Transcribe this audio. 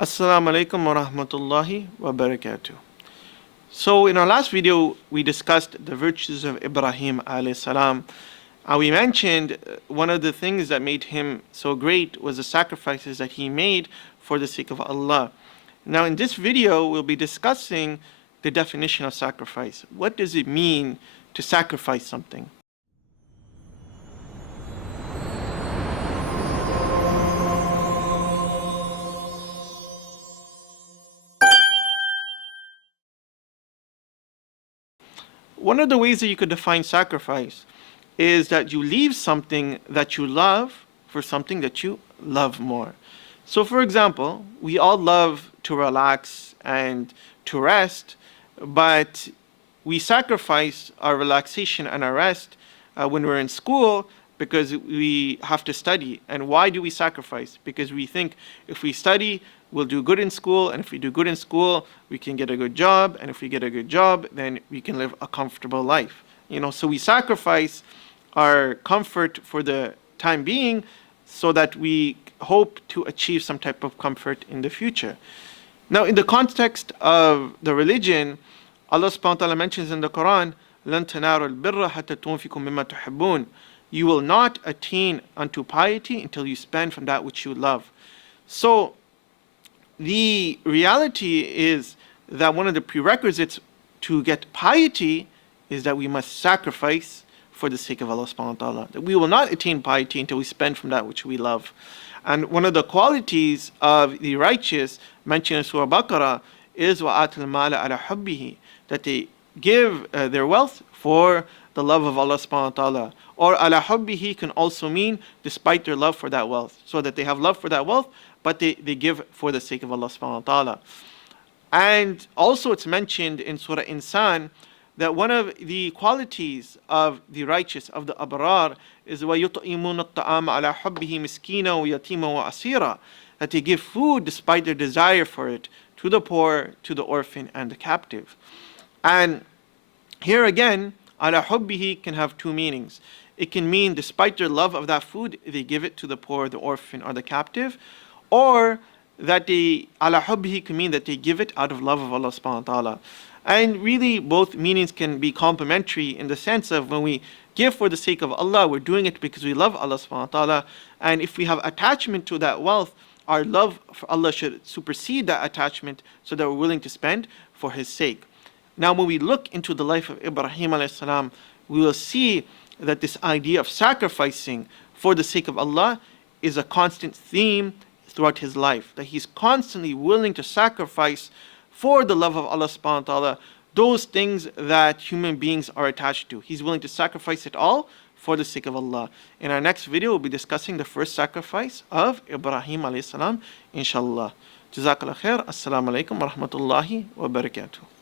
Assalamu alaikum wa rahmatullahi wa barakatuh. So in our last video, we discussed the virtues of Ibrahim alayhi salam. We mentioned one of the things that made him so great was the sacrifices that he made for the sake of Allah. Now in this video, we'll be discussing the definition of sacrifice. What does it mean to sacrifice something? One of the ways that you could define sacrifice is that you leave something that you love for something that you love more. So, for example, we all love to relax and to rest, but we sacrifice our relaxation and our rest when we're in school because we have to study. And why do we sacrifice? Because we think if we study, we'll do good in school, and if we do good in school, we can get a good job, and if we get a good job, then we can live a comfortable life. So we sacrifice our comfort for the time being so that we hope to achieve some type of comfort in the future. Now, in the context of the religion, Allah subhanahu wa ta'ala mentions in the Quran, لَن تَنَارُوا الْبِرَّ حَتَّى تُنْفِقُوا مِمَّا تُحِبُّونَ. You will not attain unto piety until you spend from that which you love. So, the reality is that one of the prerequisites to get piety is that we must sacrifice for the sake of Allah subhanahu wa ta'ala. That we will not attain piety until we spend from that which we love. And one of the qualities of the righteous mentioned in Surah Baqarah is وَآتَ الْمَالَ عَلَى حُبِّهِ, that they give their wealth for the love of Allah subhanahu wa ta'ala. Or ala hubbihi can also mean despite their love for that wealth. So that they have love for that wealth, but they give for the sake of Allah subhanahu wa ta'ala. And also it's mentioned in Surah Insan that one of the qualities of the righteous, of the abrar, is وَيُطْعِمُونَ الطَّعَامَ عَلَى حُبِّهِ مِسْكِينًا وَيَتِيمًا وَأَسِيرًا, that they give food despite their desire for it to the poor, to the orphan, and the captive. And here again, ala hubbihi can have two meanings. It can mean despite their love of that food, they give it to the poor, the orphan, or the captive. Or that they, ala hubbihi can mean that they give it out of love of Allah subhanahu wa ta'ala. And really both meanings can be complementary in the sense of when we give for the sake of Allah, we're doing it because we love Allah subhanahu wa ta'ala. And if we have attachment to that wealth, our love for Allah should supersede that attachment so that we're willing to spend for His sake. Now when we look into the life of Ibrahim alayhi salam, we will see that this idea of sacrificing for the sake of Allah is a constant theme throughout his life. That he's constantly willing to sacrifice for the love of Allah subhanahu wa ta'ala those things that human beings are attached to. He's willing to sacrifice it all for the sake of Allah. In our next video, we'll be discussing the first sacrifice of Ibrahim alayhi salam, inshallah. Jazakallah khair. Assalamu alaikum wa rahmatullahi wa barakatuh.